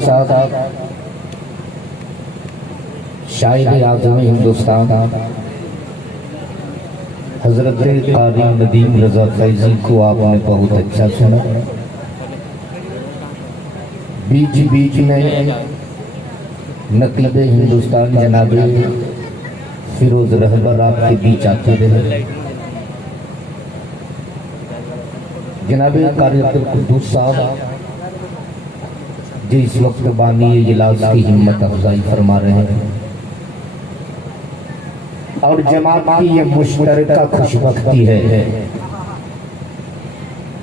صاحب شاعر اعظم ہندوستان حضرت قاری ندیم رضا فیضی کو آپ نے بہت اچھا سنا. بیچ بیچ میں نقیب ہندوستان جناب فیروز رہبر آپ کے بیچ آتے رہے. جناب قاری عبدالقدوس صاحب جو اس وقت بانی اجلاس کی ہمت افزائی فرما رہے ہیں اور جماعت کی یہ مشترکہ خوش بختی ہے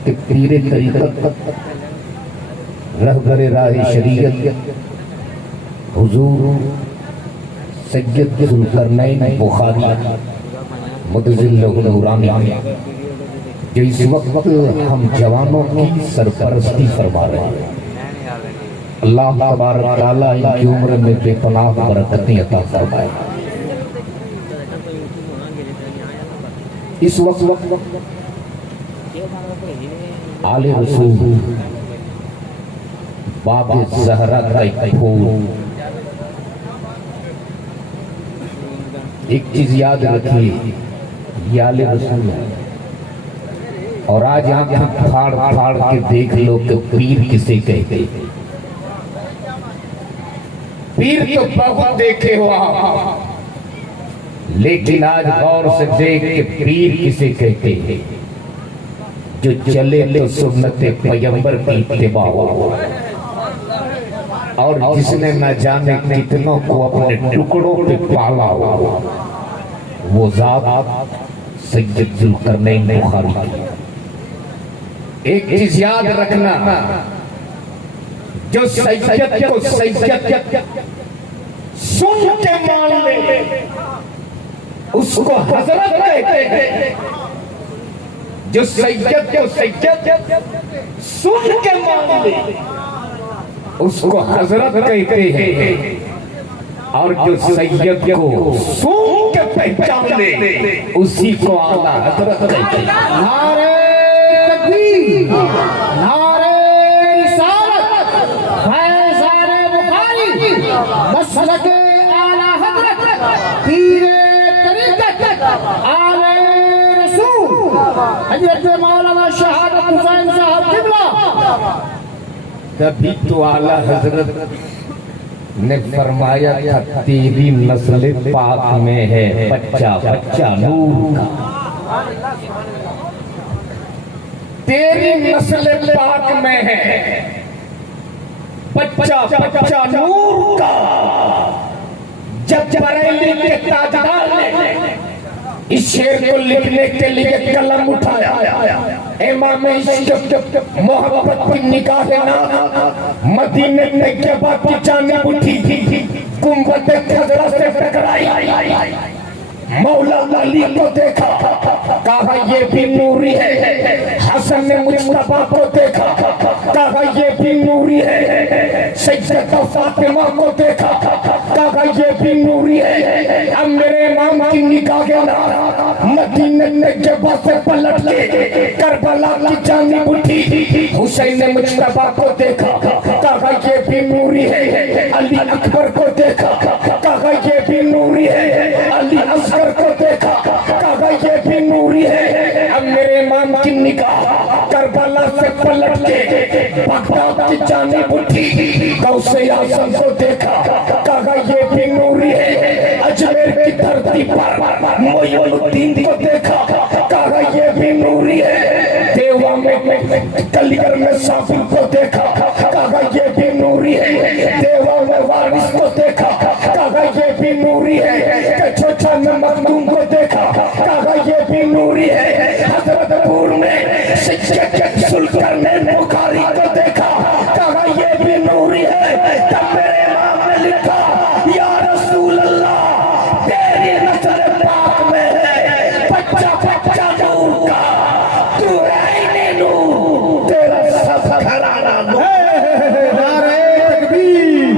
کہ پیر طریقت رہبر راہ شریعت حضور سید ذوالقرنین بخاری مدظل اللہ نورانی جو اس وقت ہم جوانوں کی سرپرستی فرما رہے ہیں. اللہ تبارک تعالیٰ ان کی عمر میں بے پناہ برکتیں عطا فرمائے. اس وقت آل رسول باب زہرا کا ایک پھول. ایک چیز یاد رکھیے، یہ آل رسول ہے اور آج آنکھ پھاڑ پھاڑ کے دیکھ لو کہ پیر کسے کہتے ہیں. پیر تو بہت دیکھے ہوا لیکن آج غور سے دیکھ کہ پیر کسے کہتے ہیں. جو چلے تو سنت پیغمبر کی اتباع ہو اور جس نے نہ جانے کتنوں کو اپنے ٹکڑوں پہ پالا ہو، وہ ذات سید ذوالقرنین بخاری کی. ایک چیز یاد رکھنا، جو سید کو سید سن کے مان لے اس کو حضرت کہتے ہیں. جو سید کو سید سن کے مان لے اس کو حضرت کہتے ہیں اور جو سید کو سن کے پہچان لے اسی کو اعلیٰ حضرت کہتے ہیں. نعرہ تکبیر، نعرہ رسالت، فیضان بخاری، مسلک اعلیٰ حضرت، پیر طریقت، آل رسول حضرت مولانا شہادت حسین صاحب قبلہ. تبھی تو اعلیٰ حضرت نے فرمایا تھا تیری نسل پاک میں ہے بچہ بچہ نور کا. تیری نسل پاک میں ہے بچہ بچہ نور کا. جب بریلی کے تاجدار نے اس شعر کو لکھنے کے لیے قلم اٹھایا، امام عشق محبت کی نگاہ مدینے طیبہ کی جانب اٹھی تھی، گنبد خضرا سے ٹکرائی. مولا علی کو دیکھا، کہا یہ بھی نوری ہے. حسن نے مجتبیٰ کو دیکھا، کہا یہ بھی نوری ہے. سیدہ فاطمہ کو دیکھا، کہا یہ بھی نوری ہے. اب میرے امام کی نگاہ مدینے طیبہ سے پلٹ کے کربلا کی جانب اٹھی. حسین نے مجتبیٰ کو دیکھا، کہا یہ بھی نوری ہے. علی اکبر کو دیکھا، کہا یہ بھی نوری ہے. علی اصغر کو دیکھا، کہا یہ بھی نوری ہے. اب میرے امام کی نگاہ کربلا سے پلٹ کے بغداد کی جانب اٹھی. غوث اعظم کو دیکھا، کہا یہ بھی نوری ہے. اجمیر کی دھرتی پر معین الدین کو دیکھا، کہا یہ بھی نوری ہے. دیوا میں کلیگر میں صافی کو دیکھا، کہا یہ بھی نوری ہے. دیوا میں وارث کو دیکھا، کہا یہ بھی نوری ہے. کچھوچا میں مخدوم کو دیکھا، کہا یہ بھی نوری ہے. حضرت پور میں سید ذوالقرنین بخاری کو دیکھا، کہا یہ بھی نوری ہے. تب میرے امام نے لکھا، یا رسول اللہ تیری نسل پاک میں ہے بچہ بچہ نور کا. تو عین نور، تیرا سب گھرانہ نور. نعرہ تکبیر،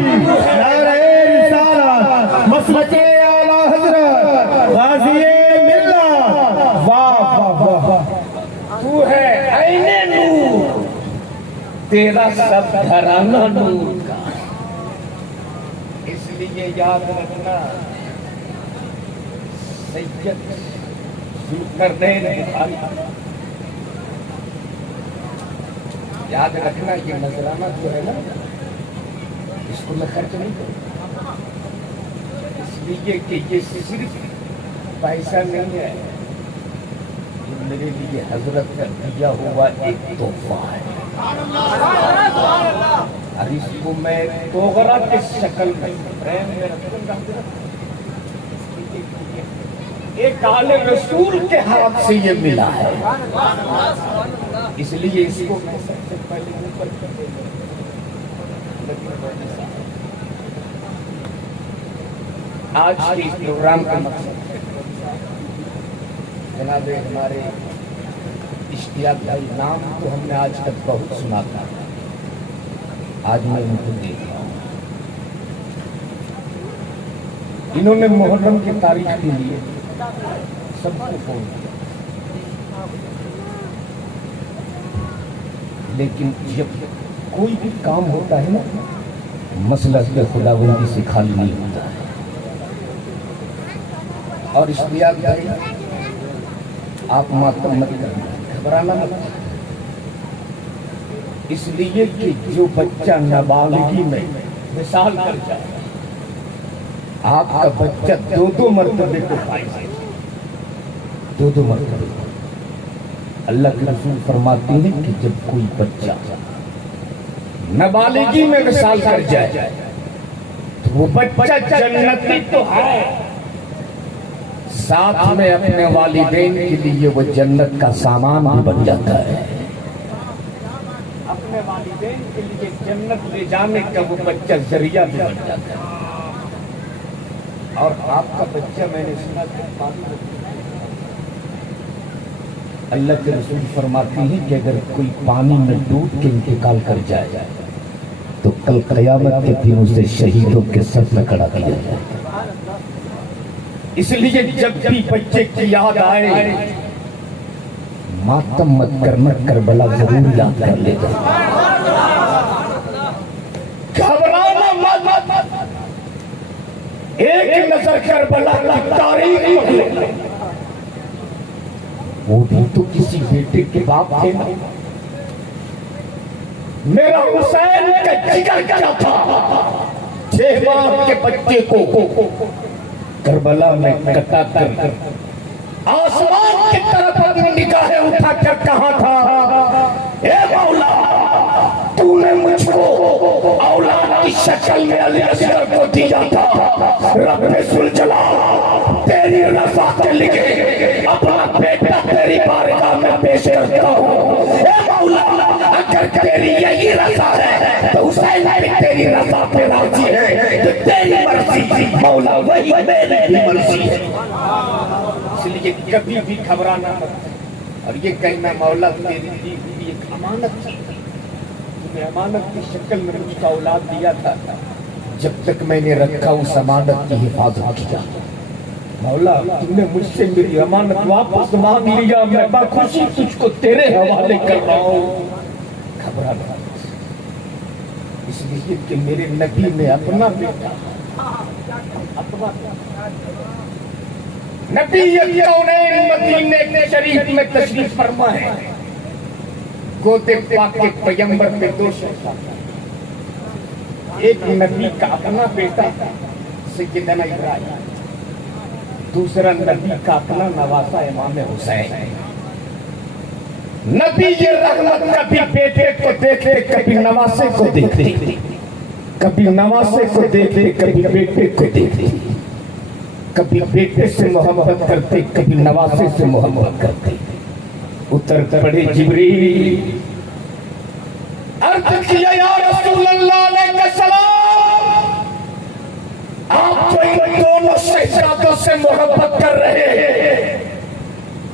نعرہ رسالت، مسلک اعلیٰ حضرت، غازی ملت. واہ واہ واہ، تو ہے عین نور، تیرا سب گھرانہ نور کا. لیے یاد رکھنا سید ذوالقرنین بخاری، یاد رکھنا یہ نذرانہ جو ہے نا اس کو میں خرچ نہیں کروں، اس لیے کہ یہ صرف پیسہ نہیں ہے، یہ میرے لیے حضرت کا دیا ہوا ایک تحفہ ہے، اور اس کو میں توغرا کی شکل میں فریم میں رکھوں گا، ایک آل رسول کے ہاتھ سے یہ ملا ہے، اس لیے اس کو میں سب سے پہلے اوپر آج کے اس پروگرام کا مقصد جناب ہمارے اشتیاق بھائی، نام تو ہم نے آج تک بہت سنا تھا، آج میں ان کو دیکھ رہا ہوں، انہوں نے محرم کی تاریخ کے لیے سب کو فون کیا، لیکن جب کوئی بھی کام ہوتا ہے نا مسئلہ پہ خداوندی سے خالی نہیں ہوتا ہے، اور اشتیاق بھائی آپ ماتم مت کرنا، گھبرانا مت، اس لیے کہ جو بچہ نابالغی میں مثال کر جائے، آپ کا بچہ دو مرتبے کو فائز ہے، دو مرتبے، اللہ کے رسول فرماتے ہیں کہ جب کوئی بچہ نابالغی میں مثال کر جائے تو وہ بچہ جنتی تو ہے، ساتھ میں اپنے والدین کے لیے وہ جنت کا سامان بھی بن جاتا ہے، اپنے والدین کے لیے جنت لے جانے کا وہ بچہ ذریعہ بھی بن جاتا ہے، اور آپ کا بچہ میں نے سنا کہ اللہ کے رسول فرماتے ہیں کہ اگر کوئی پانی میں ڈوب کے انتقال کر جائے تو کل قیامت کے دن اسے شہیدوں کے صف میں کھڑا کیا جائے، اس لیے جب بھی بچے کی یاد آئے ماتم مت کرنا، کربلا ضرور یاد کر لے گا، گھبرانا مت، ایک نظر کربلا کی تاریخ پڑھ لے، وہ بھی تو کسی بیٹے کے باپ تھے نا، میرا حسین کا جگر کیا تھا، 6 ماہ کے بچے کو کربلا میں کٹا کر آسمان کی طرف اپنی نگاہیں اٹھا کر کہا تھا، اے مولا تو نے مجھ کو اولاد کی شکل میں علی اصغر کو دیا تھا، رب ذوالجلال تیری رضا کے لیے اپنا بیٹا تیری بارگاہ میں پیش کرتا ہوں، اے مولا اگر تیری یہی رضا ہے تو حسین بھی تیری رضا پہ راضی ہے، تو تیری مرضی مولا وہی میری بھی مرضی ہے، اس لیے کبھی بھی گھبرانا مت، اور یہ کہنا مولا تیری دی ہوئی ایک امانت تھی، تمہیں امانت کی شکل میں مجھ کا اولاد دیا تھا، جب تک میں نے رکھا اس امانت کی حفاظت کیا، مولا تم نے مجھ سے میری امانت واپس مانگ لیا، میں بخوشی تجھ کو تیرے حوالے کر رہا ہوں، گھبرانا مت، اس لیے کہ میرے نبی نے اپنا بیٹا، اپنا نبی کونین مدینے شریف میں تشریف فرما ہے، گودے پاک کے پیغمبر پہ 2 شہزادے، ایک نبی کا اپنا بیٹا سیدنا ابراہیم، دوسرا نبی کا اپنا نواسا امام حسین، نبی یہ رحمت کبھی بیٹے کو دیکھتے کبھی نواسے کو دیکھتے، کبھی نواسے کو دیکھتے کبھی بیٹے کو دیکھتے، کبھی بیٹے سے محبت کرتے کبھی نواسے سے محبت کرتے، اتر پڑے جبریل، عرض کیا یا رسول اللہ علیہ السلام، آپ تو ان دونوں شہزادوں سے محبت کر رہے ہیں،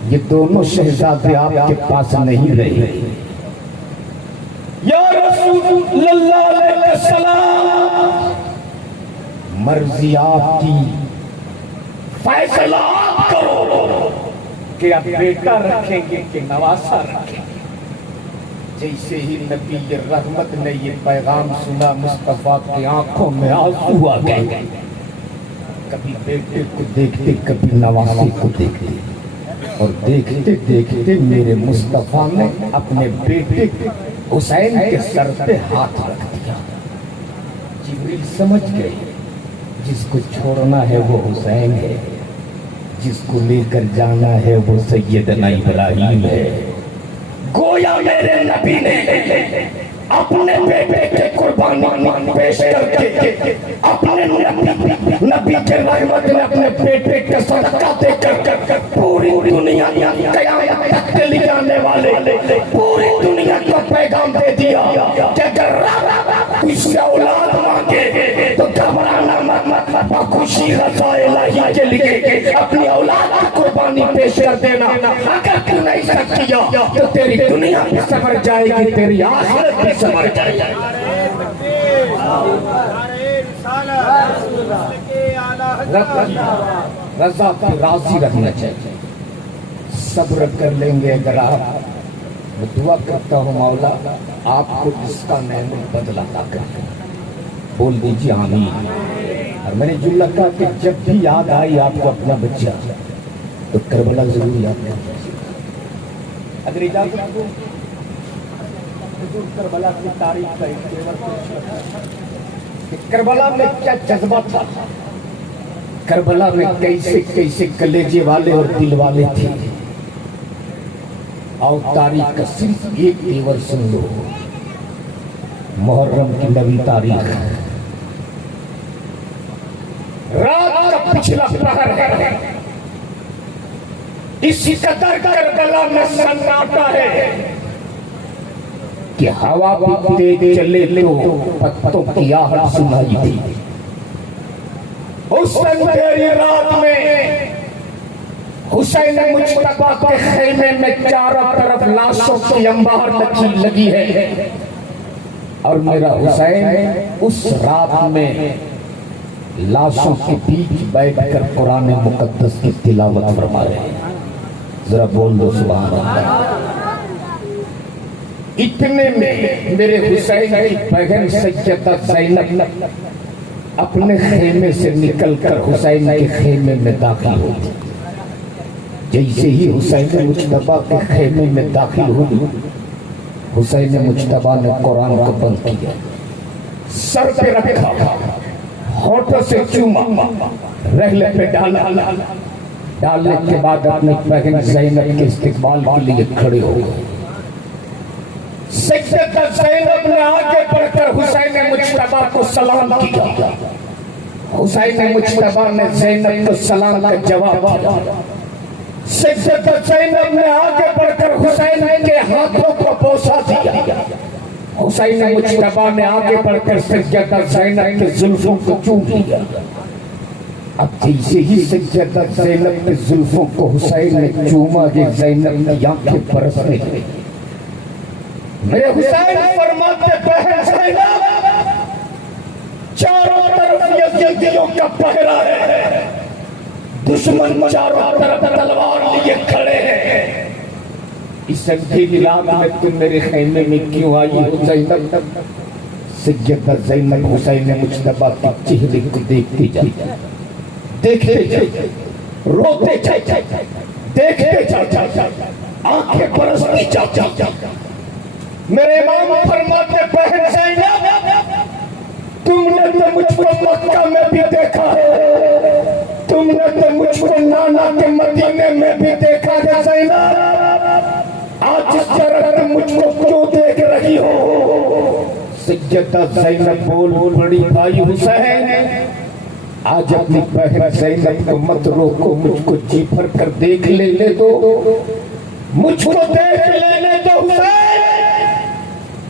یہ دونوں شہزادے آپ کے پاس نہیں رہے، یا رسول اللہ علیہ السلام مرضی آپ کی، فیصلہ آپ کرو کہ آپ بیٹا رکھیں گے کہ نواسا رکھیں گے، جیسے ہی نبی رحمت نے یہ پیغام سنا مصطفیٰ کی آنکھوں میں آنسو آ گئے. کبھی بیٹے کو دیکھتے کبھی نواسے کو دیکھتے اور دیکھتے دیکھتے میرے مصطفیٰ نے اپنے بیٹے حسین کے سر پہ ہاتھ رکھ دیا. جبریل سمجھ گئے جس کو چھوڑنا ہے وہ حسین ہے, جس کو لے کر جانا ہے وہ سیدنا ابراہیم ہے. گویا میرے نبی نے اپنے بیٹے کے قربانی پیش کر کے اپنے نبی کے رحمت نے اپنے بیٹے کے صدقہ دے کر پوری دنیا قیامت تک کے لیے آنے والے پوری دنیا کو پیغام دے دیا کہ اگر کچھ سے اولاد مانگے تو گھبرانا مت, خوشی رضا الہی کے لیے اپنی اولاد کی قربانی پیش کر دینا. اگر تو نہیں سب کیا تو تیری دنیا بھی سمر جائے گی, تیری آخرت بھی سمر جائے گی. رضا کو راضی رکھنا چاہیے. صبر کر لیں گے اگر آپ. میں دعا کرتا ہوں مولا آپ کو اس کا نعمت بدلا عطا کر. بول دیجیے آمین. اور میں نے جو کہا کہ جب بھی یاد آئی آپ کو اپنا بچہ تو کربلا ضرور یاد کرنا. اگر اجازت ہو حضور کربلا کی تاریخ کا کہ کربلا میں کیا جذبہ تھا, کربلا میں کیسے کیسے کلیجے والے اور دل والے تھے. اور تاریخ کا صرف ایک تیور سن لو. محرم کی نویں تاریخ رات کا پچھلا پہر ہے. اسی قدر کربلا میں سناٹا ہے کہ ہوا بھی تیز چلے تو پتوں کی آہٹ سنائی دی. اس اندھیری رات میں حسین مجتبیٰ کے خیمے میں چاروں طرف لاشوں کی انبار لگی ہے اور میرا حسین اس رات میں لاشوں کے بیچ بیٹھ کر قرآن مقدس کی تلاوت فرما رہے ہیں. ذرا بول دو سبحان اللہ. اتنے میں میرے حسین کی بہن سیدہ زینب اپنے خیمے سے نکل کر حسین کے خیمے میں داخل ہوئی. جیسے ہی حسین مجتبیٰ کے خیمے میں داخل ہوئی حسین مجتبیٰ نے قرآن کو بند کیا, سر پہ رکھا, ہونٹوں سے چوما, رحلے پہ ڈالا. ڈالنے کے بعد اپنی بہن زینب کے استقبال کے لیے کھڑے ہو گئے. سیدہ زینب نے آگے بڑھ کر حسین مجتبیٰ کو سلام کیا. حسین مجتبیٰ نے زینب کو سلام کا جواب دیا. سیدہ زینب نے آگے بڑھ کر حسین کے ہاتھوں کو بوسہ دیا. حسین مجتبیٰ نے آگے بڑھ کر سیدہ زینب کے زلفوں کو چوم لیا. اب جیسے ہی سیدہ زینب کے زلفوں کو حسین نے چوما کہ زینب کی آنکھیں برسنے لگیں. میرے حسین فرماتے بہن زینب چاروں طرف یزیدیوں کا پہرا ہے, دشمن چاروں طرف تلوار لیے کھڑے ہیں. اس اندھیری رات میں تم میرے خیمے میں کیوں آئی ہو زینب؟ سیدہ زینب حسین مجتبیٰ کے چہرے کو دیکھتے جاتی, دیکھتے جاتی, روتے جاتی, دیکھتے جاتی, آنکھیں برستی جاتی. میرے امام فرماتے بہن زینب تم نے تو مجھ کو مکہ میں بھی دیکھا ہے, تم نے تو مجھ کو نانا کے مدینے میں بھی دیکھا ہے زینب, آج اس طرح تم مجھ کو کیوں دیکھ رہی ہو؟ سیدہ زینب بول پڑی بھائی حسین آج اپنی بہن زینب کو مت روکو, مجھ کو جی بھر کر دیکھ لینے دو, مجھ کو دیکھ لینے دو حسین.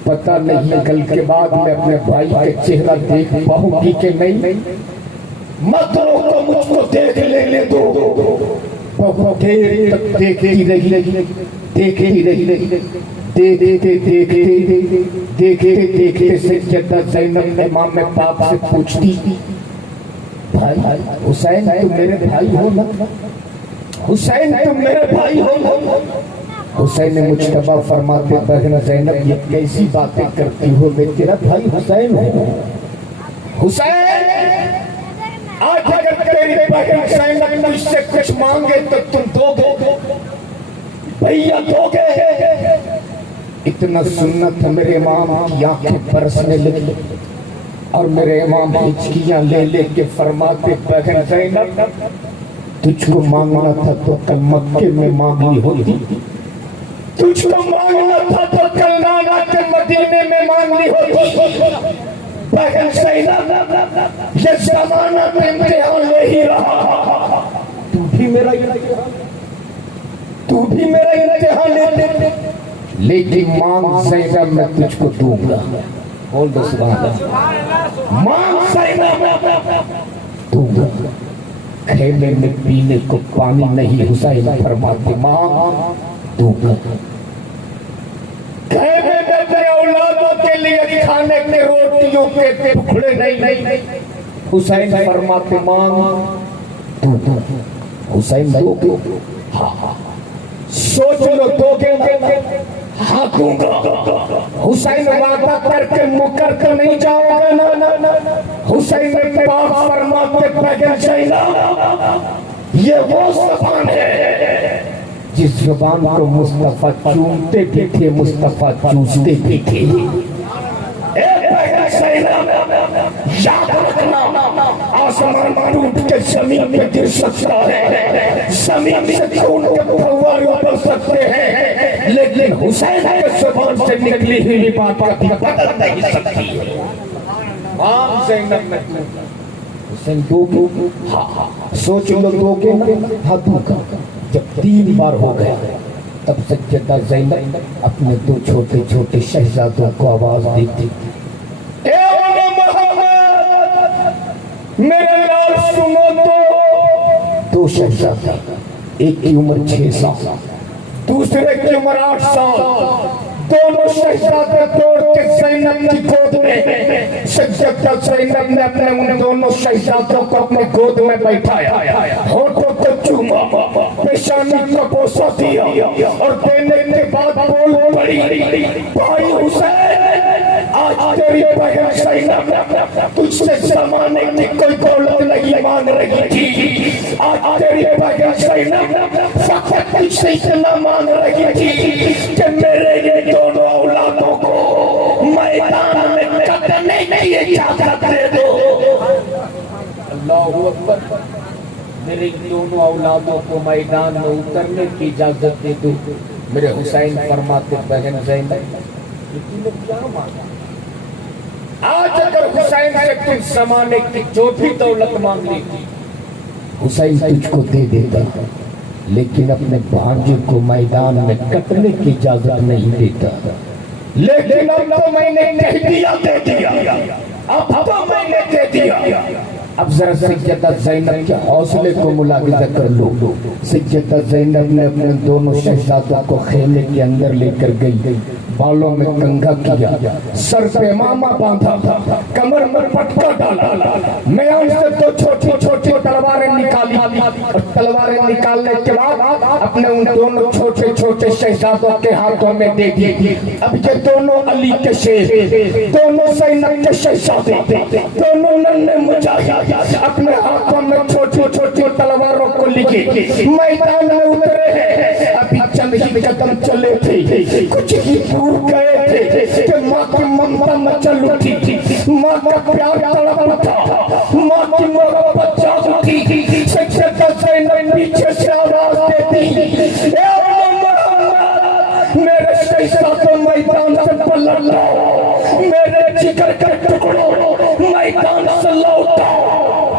پتہ نہیں کل کے بعد میں اپنے بھائی کا چہرہ دیکھ پاؤں گی کہ نہیں, مت روکو, مجھ کو دیکھ لینے دو. بہت دیر تک دیکھتی رہی, دیکھتی رہی, دیکھتے دیکھتے دیکھتے دیکھتے سیدہ زینب امام پاک سے پوچھتی بھائی حسین تم میرے بھائی ہو نا, حسین تم میرے بھائی ہو نا؟ حسین مجتبیٰ فرماتے بہن زینب یہ کیسی باتیں کرتی ہو، میں تیرا بھائی حسین ہوں۔ حسین آج اگر تیری بہن زینب مجھ سے کچھ مانگے تو تم دو گے؟ بھیا دو گے؟ اتنا سنت ہے میرے امام کی آنکھیں برسنے لگی اور میرے امام ہچکیاں لے لے کے فرماتے بہن زینب تجھ کو مانگنا تھا تو کل مکے میں مانگنی ہوتی، تجھ کو مانگنا تھا تو کل نانا کے مدینے میں مانگنی ہوتی۔ بہن زینب یہ زمانہ میں امتحان لے ہی رہا، تو بھی میرا امتحان لے، لیکن مانگ زینب میں تجھ کو دوں گا۔ بول دو سبحان اللہ۔ مانگ زینب دوں گا۔ خیمے میں پینے کو پانی نہیں حسین فرماتے مانگ دوں گا۔ خیمے میں اپنے اولادوں کے لیے کھانے کے روٹیوں کے ٹکڑے نہیں، حسین فرماتے مانگ دوں گا۔ حسین دو گے؟ ہاں۔ سوچ لو دو گے؟ ہاں دوں گا۔ حسین وعدہ کر کے مکر کر نہیں جاؤ گا۔ حسین پاک فرماتے بہن زینب یہ وہ زبان ہے جس زبان کو مصطفیٰ چومتے بھی تھے، مصطفیٰ چوستے بھی تھے۔ اے بہن زینب یاد رکھنا آسمان ٹوٹ کے زمین پہ گر سکتا ہے، زمین سے خون کے پھوارے ابل سکتے ہیں، لیکن حسین کے زبان سے نکلی ہوئی بات کبھی بدل نہیں سکتی ہے۔ ماں زینب میں حسین دو گے؟ ہاں۔ سوچ لو دو گے؟ ہاں دوں گا۔ جب 3 بار ہو گیا تب سیدہ زینب اپنے 2 چھوٹے چھوٹے شہزادوں کو آواز دیتی، اے محمد میرے لال سنو تو۔ 2 شہزادے، ایک کی عمر 6 سال، دوسرے کی عمر 8 سال، دونوں شہزادے توڑ کے زینب کی گود میں، سیدہ زینب نے اپنے ان دونوں شہزادوں کو اپنے گود میں بیٹھایا، ہونٹوں کو چوما، پیشانی کو بوسہ دیا اور دینے کے بعد بول پڑی، بھائی حسین آج تیری بہن زینب تجھ سے زمانے کی کوئی دولت نہیں مانگ رہی تھی، آج تیری بہن زینب فقط تجھ سے اتنا مانگ رہی تھی کہ میرے دونوں اولادوں کو میدان میں قتل کی اجازت دے دو۔ اللہ اکبر۔ میرے دونوں اولادوں کو میدان میں اترنے کی اجازت دے دو۔ میرے حسین فرماتے بہن زینب یہ کیا مانگا؟ آج اگر حسین سے کچھ زمانے کی جو بھی دولت مانگنی تھی حسین تجھ کو دے دیتا، لیکن اپنے بھانجے کو میدان میں کٹنے کی اجازت نہیں دیتا۔ لیکن اب تو میں نے کہہ دیا دے دیا، اب تو میں نے دے دیا۔ اب ذرا سیدہ زینب کے حوصلے کو ملاحظہ کر لو۔ سیدہ زینب نے اپنے دونوں شہزادوں کو خیمے کے اندر لے کر گئی، بالوں میں کنگھا کیا، سر پہ امامہ باندھا، کمر میں پٹکا ڈالا، میان سے 2 چھوٹی چھوٹی تلواریں نکالی اور تلواریں نکالنے کے بعد اپنے ان دونوں چھوٹے چھوٹے شہزادوں کے ہاتھوں میں دے دی۔ اب یہ دونوں علی کے شیر، دونوں زینب کے شہزادے، دونوں ننھے مجاہد اپنے ہاتھوں میں چھوٹی چھوٹی تلواروں کو لیے میدان میں اترے ہیں۔ ابھی چند ہی قدم چلے تھے، کچھ ہی دور گئے تھے کہ ماں کی ممتا مچل اٹھی تھی، ماں کا پیار تڑپ اٹھا، ماں کی محبت جاگ اٹھی۔ سیدہ زینب پیچھے سے آواز دیتی، اے محمد میرے شہزادوں میدان سے پلٹ لاؤ، میرے جگر کے ٹکڑوں میدان سے لوٹاؤ۔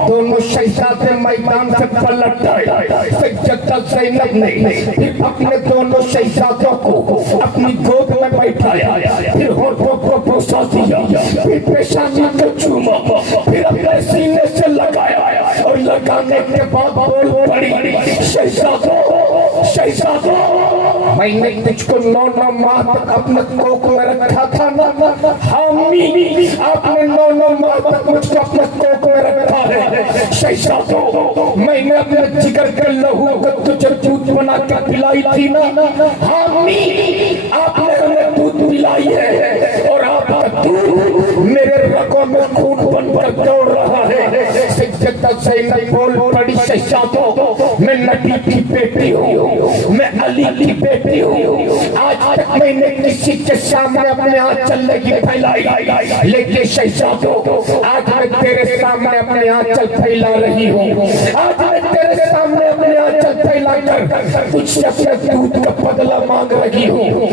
دونوں شہزادے میدان سے پلٹ آئے۔ سیدہ زینب نے پھر اپنے دونوں شہزادوں کو اپنی گود میں بیٹھایا، پھر ہونٹوں کو بوسہ دیا، پھر پیشانی کو چوما، پھر اپنے سینے سے لگایا اور لگانے کے بعد بول پڑی، شہزادوں میں نے تجھ کو 9 ماہ تک اپنے کوکھ میں رکھا تھا نا حامی آپ نے 9 ماہ تک مجھ کو اپنے کوکھ میں رکھا ہے شہزادو میں نے اپنے جگر کے لہو کو تجھے دودھ بنا کے پلائی تھی نا حامی آپ نے ہمیں دودھ پلائی ہے اور آپ کا دودھ میرے رگوں میں خون بن کر دوڑ رہا ہے سیدہ زینب بول پڑی شہزادو میں نبی کی بیٹی ہوں میں علی کی بیٹی ہوں آج تک میں نے کسی کے سامنے اپنے آنچل نہیں پھیلائی لیکن شہزادو آج میں تیرے سامنے اپنے آنچل پھیلا رہی ہوں آج میں تیرے سامنے اپنے آنچل پھیلا کر تجھ سے اپنے دودھ کا بدلہ مانگ رہی ہوں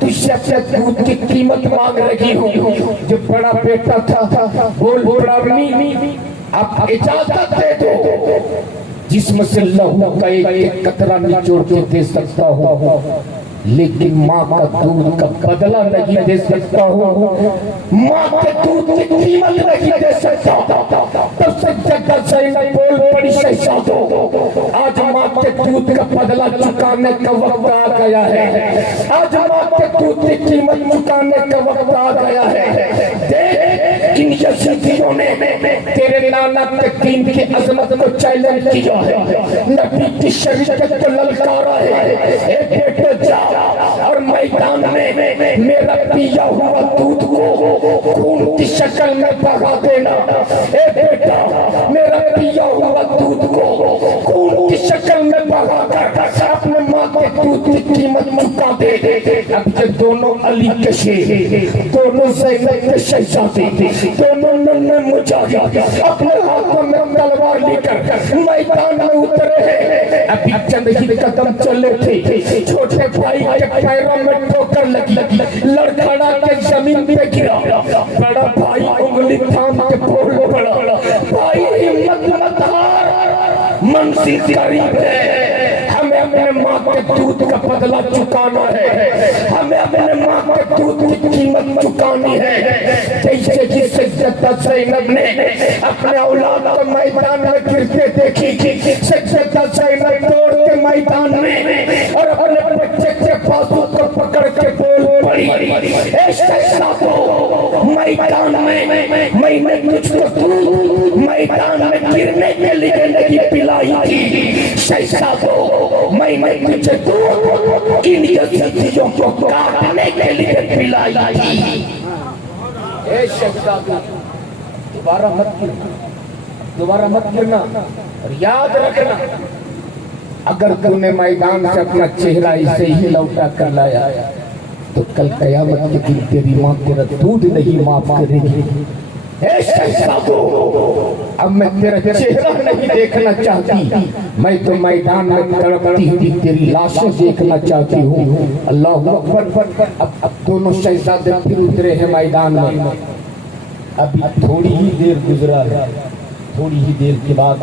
تجھ سے اپنے دودھ کی قیمت مانگ رہی ہوں جو بڑا بیٹا تھا بول بڑا امی آپ اجازت دے دو جسم سے لہو کا ایک قطرہ نچوڑ کے دے سکتا ہوں لیکن ماں کا دودھ کا بدلہ نہیں دے سکتا ہوں ماں کے دودھ کی قیمت نہیں دے سکتا تب سیدہ زینب بول پڑی شہزادو آج ماں کے دودھ کا بدلہ چکانے کا وقت آ گیا ہے آج ماں کے دودھ کی قیمت چکانے کا وقت آ گیا ہے دیکھ ان یزیدیوں نے تیرے نانا کے دین کی عظمت کو چیلنج کیا ہے نبی کی شریعت کو للکارا ہے اے بیٹے جا اور میدان میں میرا پیا ہوا دودھ کو خون کی شکل میں بہا دینا اے بیٹا میرا پیا ہوا دودھ کو خون کی شکل میں بہا کر اپنے ماں کے دودھ کی قیمت چکا دے اب یہ دونوں علی کے شیر دونوں زینب کے شہزادے دونوں ننھے مجاہد اپنے ہاتھوں میں تلوار لے کر میدان میں اترے ہیں ابھی چند ہی قدم چلے تھے چھوٹے بھائی کے پیروں میں ٹھوکر لگی لڑکھڑا کے زمین پہ گرا بڑا بھائی انگلی تھام کے بول پڑا بھائی ہمت مت ہار منزل قریب ہے ہمیں اپنے ماں کے دودھ کا بدلہ چکانا ہے ہمیں اپنے ماں کے دودھ کی قیمت چکانی ہے جیسے جس سیدہ زینب نے اپنے اولاد کو میدان میں گرتے دیکھی سیدہ زینب دوڑ کے میدان میں اور اپنے بچے کے بازو کو پکڑ کے بول پڑی اے شہزادو میدان میں نے تجھ کو دودھ میدان میں گرنے کے لیے نہیں پلائی تھی شہزادو میں تجھے دودھ ان یزیدیوں کو کاٹنے کے لیے پلائی تھی اے شہزادو دوبارہ مت گرنا اور یاد رکھنا اگر تو نے میدان سے اپنا چہرہ اسے ہی لوٹا کر لایا تو کل قیامت کے دن تیری ماں تیرا دودھ نہیں معاف کرے گی اے شہزادو اب میں تیرا چہرہ نہیں دیکھنا چاہتی میں تو میدان میں تڑپتی ہوئی تیری لاشیں دیکھنا چاہتی ہوں اللہ اکبر اب دونوں شہزادے پھر اترے ہیں میدان میں ابھی تھوڑی ہی دیر گزرا ہے تھوڑی ہی دیر کے بعد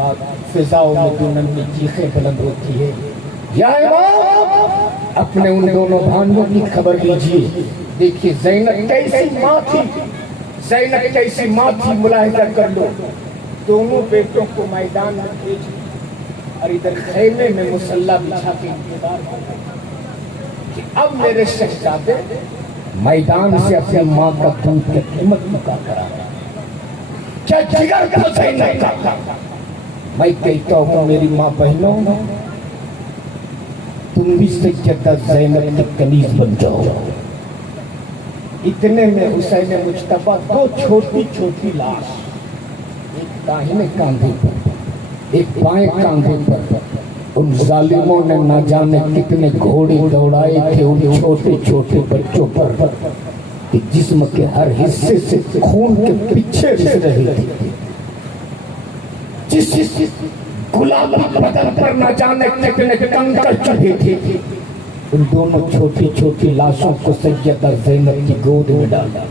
فضاؤں میں دونوں کی چیخیں بلند ہوتی ہے یا امام اپنے ان دونوں بھائیوں کی خبر لیجئے دیکھیے زینب کیسی ماں تھی زینب کیسی ماں تھی ملاحظہ کر لو دونوں بیٹوں کو میدان میں بھیج اور ادھر خیمے میں مسلح بچھا کے انتظار کہ اب میرے شہزادے میدان سے اپنی ماں کا دودھ کی قیمت چکا کرا کیا جگر کا زینب کا میں کہتا ہوں میری ماں بہنوں تم بھی سیدہ زینب کی کنیز بن جاؤ اتنے میں حسین مجتبیٰ دو چھوٹی چھوٹی لاش ایک داہنے کاندھے پر ایک بائیں کاندھے پر ان ظالموں نے نہ جانے کتنے گھوڑے دوڑائے تھے ان چھوٹے چھوٹے بچوں پر کہ جسم کے ہر حصے سے خون کے پیچھے رس رہے تھے جس گلابی بدن پر نہ جانے کتنے کنکر چڑھے تھے ان دونوں چھوٹی چھوٹی لاشوں کو سیدہ زینب کی گود میں ڈالا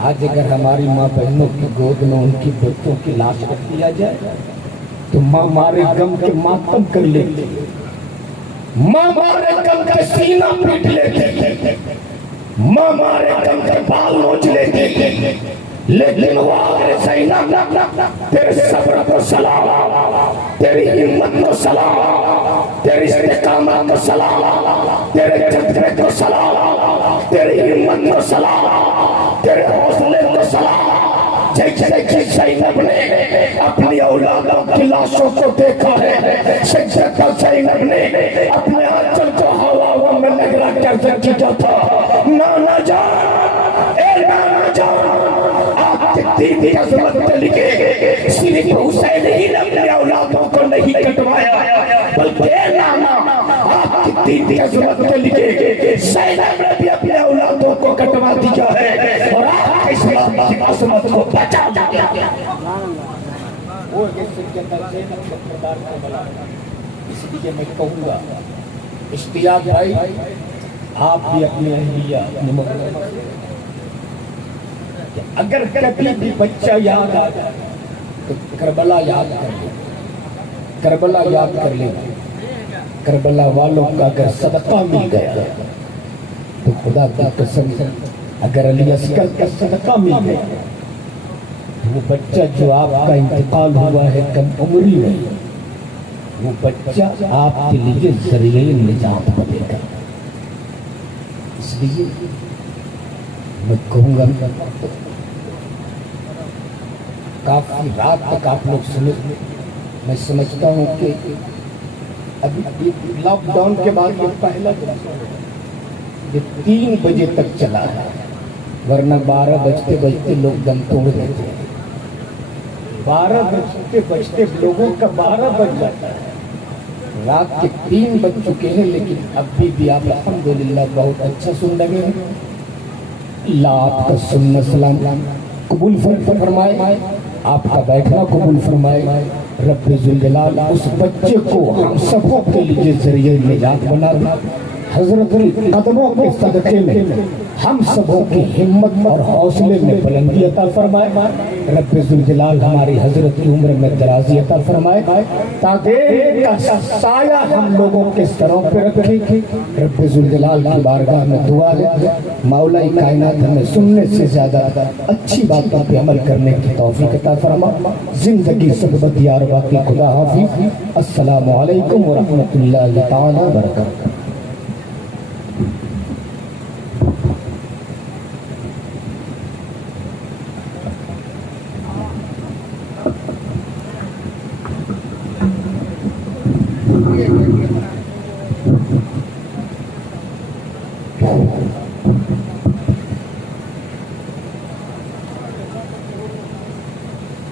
آج اگر ہماری ماں بہنوں کی گود میں ان کی بچوں کی لاش رکھ دیا جائے تو ماں مارے غم کے ماتم کر لیتی ماں مارے غم کے سینہ پیٹ لیتی ماں مارے غم کے بال نوچ لیتی لیکن وہ آخر زینب تیرے صبر کو سلام تیری ہمت کو سلام تیرے استقامت کو سلام، تیرے جذبے کو سلام، تیرے ہمت کو سلام، تیرے حوصلے کو سلام۔ جیسے کہ زینب نے اپنی اولادوں کی لاشوں کو دیکھا ہے، سجدہ زینب نے اپنے آنچل کو ہوا میں لگا کر کیا تھا، نانا جان، اے نانا جان، آپ کی دین کی عظمت کے لیے صرف حسین ہی نے اپنے اولادوں کو نہیں کٹوایا، بلکہ نانا آپ کی دین کی عظمت کے لیے زینب نے بھی اپنے اولادوں کو کٹوا دیا ہے اور آپ کے اسلام کی عظمت کو بچا دیا۔ وہ اس لیے میں کہوں گا اشتیاق بھائی آپ بھی اپنے اہلیہ اپنے محبت، اگر کبھی بھی بچہ یاد آ جائے تو کربلا یاد کر لے، کربلا یاد کر لے، کربلا والوں کا اگر صدقہ مل گیا تو خدا کی قسم اگر علی اصغر کا صدقہ مل گیا تو وہ بچہ جو آپ کا انتقال ہوا ہے کم عمری میں، وہ بچہ آپ کے لیے ذریعہ نجات بنے گا۔ اس لیے میں کہوں گا کافی رات تک آپ لوگ سنے، میں سمجھتا ہوں کہ ابھی لاک ڈاؤن کے بعد یہ پہلا یہ 3 بجے تک چلا ہے، ورنہ 12 بجتے بجتے لوگ دم توڑ دیتے ہیں، 12 بجتے بجتے لوگوں کا 12 بج جاتا ہے، رات کے 3 بج چکے ہیں، لیکن ابھی بھی آپ الحمدللہ بہت اچھا سن لگے ہیں۔ اللہ آپ کا سننا سلام قبول فرمائے، آپ کا بیٹھنا قبول فرمائے، رب ذوالجلال اس بچے کو ہم سبوں کے لیے ذریعہ نجات بنا دے، حضرت قدموں کے صدقے میں ہم سبوں کی ہمت اور حوصلے میں بلندی عطا فرمائے، رب ذوالجلال ہماری حضرت کی عمر میں درازی عطا فرمائے، تاکہ کا سایہ ہم لوگوں کے سروں پہ رکھے۔ رب ذوالجلال کی بارگاہ میں دعا ہے مولا کائنات ہمیں سننے سے زیادہ اچھی باتوں پہ عمل کرنے کی توفیق عطا فرما، زندگی سببت یار باقی، خدا حافظ، السلام علیکم ورحمۃ اللہ تعالی وبرکاتہ۔